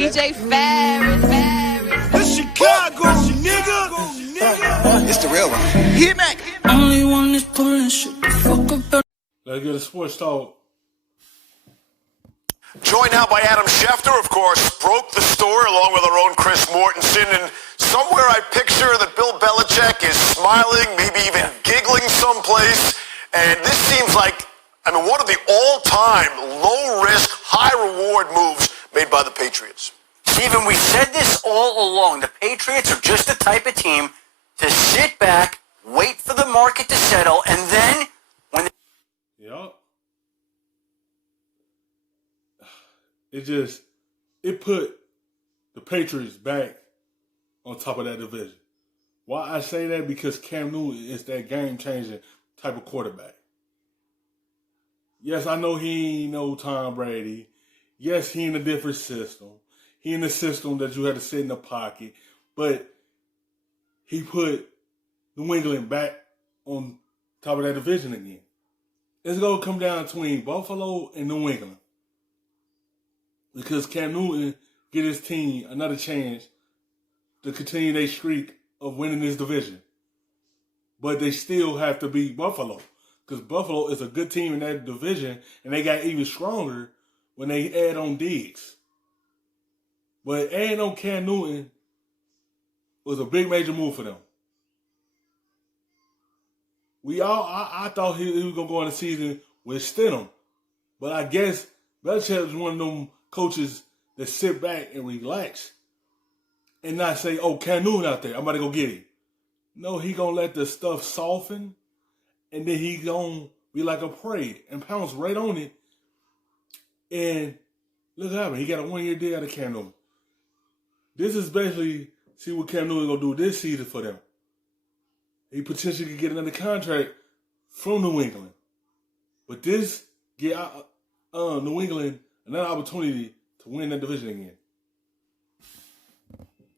DJ Ferris. The Chicago, nigga. It's the real one. Hit me. Only one is pulling shit the fuck up. Let's get a sports talk. Joined now by Adam Schefter, of course, broke the story along with our own Chris Mortensen. And somewhere I picture that Bill Belichick is smiling, maybe even giggling someplace. And this seems like, one of the all-time low-risk, high-reward moves made by the Patriots. Steven, we said this all along. The Patriots are just the type of team to sit back, wait for the market to settle, and then when the... Yup. It put the Patriots back on top of that division. Why I say that? Because Cam Newton is that game-changing type of quarterback. Yes, I know he ain't no Tom Brady. Yes, he in a different system. He in a system that you had to sit in the pocket. But he put New England back on top of that division again. It's going to come down between Buffalo and New England. Because Cam Newton get his team another chance to continue their streak of winning this division. But they still have to beat Buffalo. Because Buffalo is a good team in that division, and they got even stronger when they add on Diggs. But adding on Cam Newton was a big major move for them. I thought he was going to go in the season with Stidham. But I guess Belichick is one of them coaches that sit back and relax and not say, oh, Cam Newton out there, I'm about to go get him. No, he going to let the stuff soften, and then he going to be like a prey and pounce right on it. And look what happened. He got a 1-year deal out of Cam Newton. This is basically, see what Cam Newton going to do this season for them. He potentially could get another contract from New England. But this get New England another opportunity to win that division again.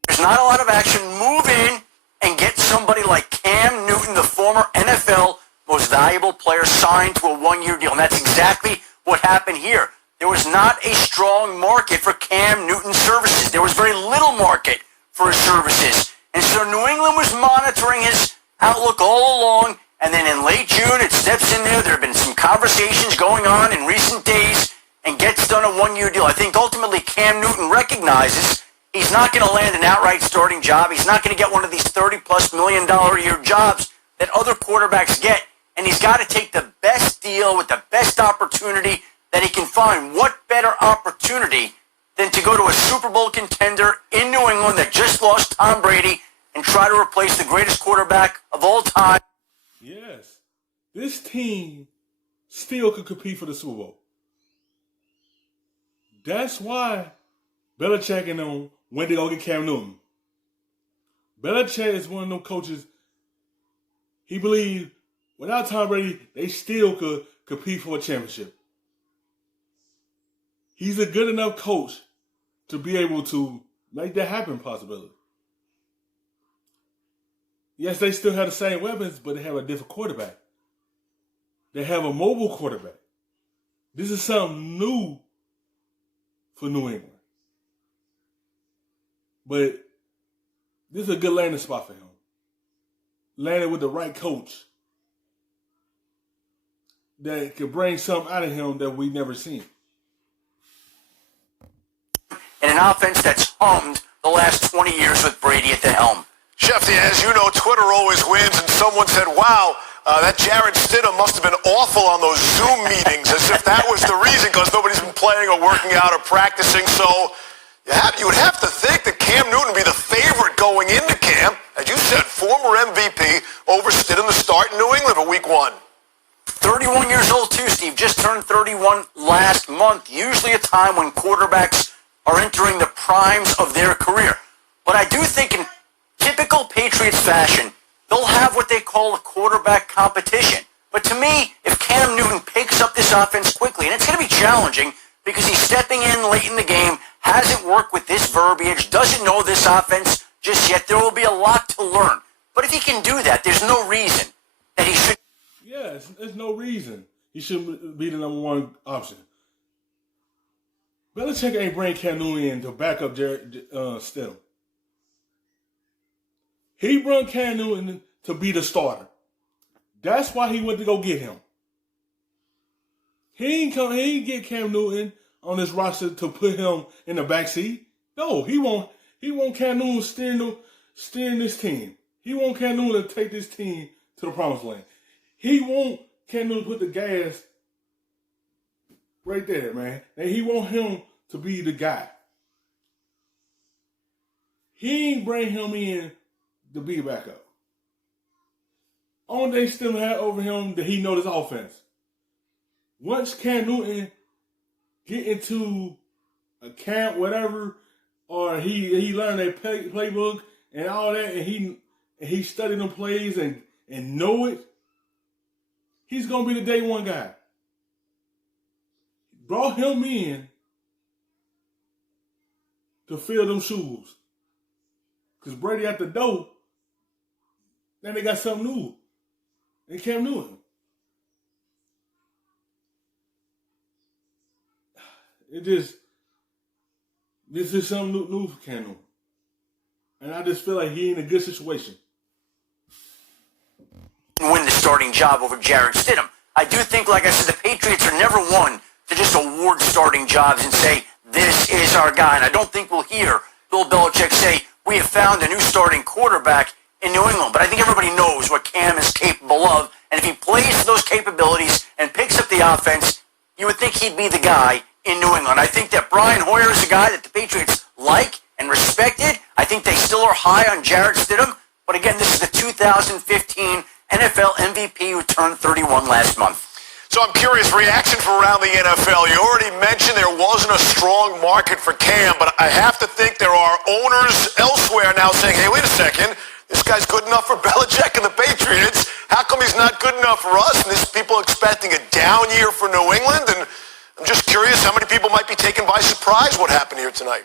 There's not a lot of action. Move in and get somebody like Cam Newton, the former NFL most valuable player, signed to a 1-year deal. And that's exactly what happened here. There was not a strong market for Cam Newton's services. There was very little market for his services. And so New England was monitoring his outlook all along. And then in late June, it steps in there. There have been some conversations going on in recent days and gets done a 1-year deal. I think ultimately Cam Newton recognizes he's not going to land an outright starting job. He's not going to get one of these $30+ million a year jobs that other quarterbacks get. And he's got to take the best deal with the best opportunity that he can find. What better opportunity than to go to a Super Bowl contender in New England that just lost Tom Brady and try to replace the greatest quarterback of all time? Yes. This team still could compete for the Super Bowl. That's why Belichick and them went to go get Cam Newton. Belichick is one of them coaches, he believed without Tom Brady, they still could compete for a championship. He's a good enough coach to be able to make that happen possibility. Yes, they still have the same weapons, but they have a different quarterback. They have a mobile quarterback. This is something new for New England. But this is a good landing spot for him. Landing with the right coach that could bring something out of him that we've never seen. In an offense that's hummed the last 20 years with Brady at the helm. Shefty, as you know, Twitter always wins, and someone said, wow, that Jarrett Stidham must have been awful on those Zoom meetings, as if that was the reason, because nobody's been playing or working out or practicing. So you would have to think that Cam Newton would be the favorite going into camp. As you said, former MVP over Stidham to start in New England for week 1. 31 years old, too, Steve. Just turned 31 last month. Usually a time when quarterbacks are entering the primes of their career. But I do think in typical Patriots fashion, they'll have what they call a quarterback competition. But to me, if Cam Newton picks up this offense quickly, and it's going to be challenging because he's stepping in late in the game, hasn't worked with this verbiage, doesn't know this offense just yet, there will be a lot to learn. But if he can do that, there's no reason that he should... Yes, there's no reason he shouldn't be the number one option. Belichick ain't bring Cam Newton in to back up Jared Stidham. He brought Cam Newton to be the starter. That's why he went to go get him. He ain't get Cam Newton on this roster to put him in the backseat. No, he want Cam Newton steering this team. He want Cam Newton to take this team to the promised land. He want Cam Newton to put the gas right there, man. And he want him to be the guy. He ain't bring him in to be a backup. Only they still had over him that he know this offense. Once Cam Newton get into a camp, whatever, or he learned their playbook and all that, and he studied them plays and know it, he's gonna be the day one guy. Brought him in to fill them shoes. Because Brady at the door, then they got something new. And Cam Newton. This is something new for Cam Newton. And I just feel like he in a good situation. Win the starting job over Jared Stidham. I do think, like I said, the Patriots are never one to just award starting jobs and say, this is our guy. And I don't think we'll hear Bill Belichick say, we have found a new starting quarterback in New England. But I think everybody knows what Cam is capable of. And if he plays to those capabilities and picks up the offense, you would think he'd be the guy in New England. I think that Brian Hoyer is a guy that the Patriots like and respected. I think they still are high on Jared Stidham. But again, this is the 2015 NFL MVP who turned 31 last month. So I'm curious, reaction from around the NFL. You already mentioned there wasn't a strong market for Cam, but I have to think there are owners elsewhere now saying, hey, wait a second, this guy's good enough for Belichick and the Patriots. How come he's not good enough for us? And there's people expecting a down year for New England. And I'm just curious how many people might be taken by surprise what happened here tonight.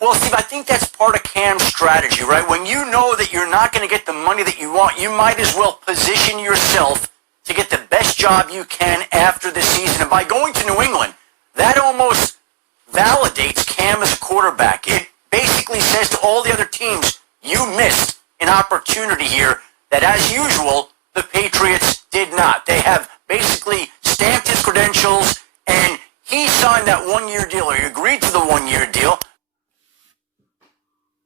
Well, Steve, I think that's part of Cam's strategy, right? When you know that you're not going to get the money that you want, you might as well position yourself to get the best job you can after the season. And by going to New England, that almost validates Cam as a quarterback. It basically says to all the other teams, you missed an opportunity here that, as usual, the Patriots did not. They have basically stamped his credentials, and he signed that one-year deal, or he agreed to the one-year deal.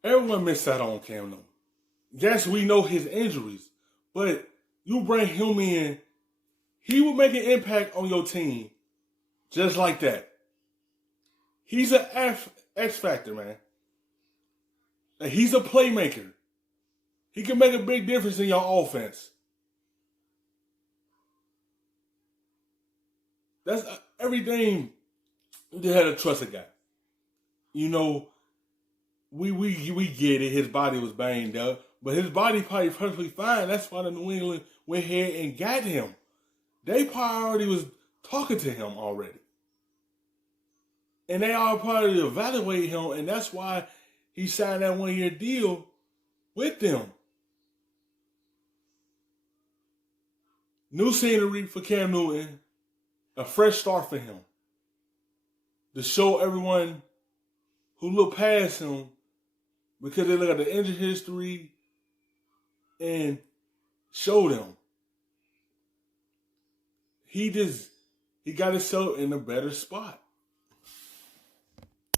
Everyone missed out on Cam Newton. Yes, we know his injuries, but you bring him in, he will make an impact on your team just like that. He's an X factor, man. Like, he's a playmaker. He can make a big difference in your offense. That's everything. You had to trust a guy. You know, we get it. His body was banged up, but his body probably perfectly fine. That's why the New England went ahead and got him. They probably already was talking to him already, and they all probably evaluated him, and that's why he signed that one-year deal with them. New scenery for Cam Newton, a fresh start for him. To show everyone who look past him, because they look at the injury history and show them. He got himself in a better spot.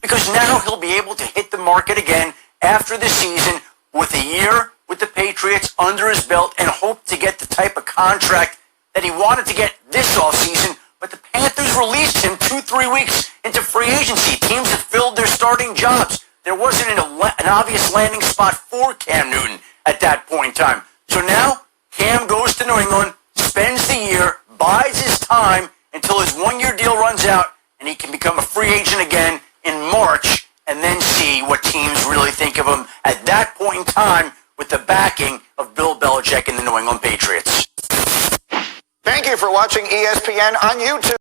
Because now he'll be able to hit the market again after the season with a year with the Patriots under his belt and hope to get the type of contract that he wanted to get this offseason. But the Panthers released him 2-3 weeks into free agency. Teams have filled their starting jobs. There wasn't an obvious landing spot for Cam Newton at that point in time. So now Cam goes to New England, spends the year, buys his time until his one-year deal runs out, and he can become a free agent again in March, and then see what teams really think of him at that point in time with the backing of Bill Belichick and the New England Patriots. Thank you for watching ESPN on YouTube.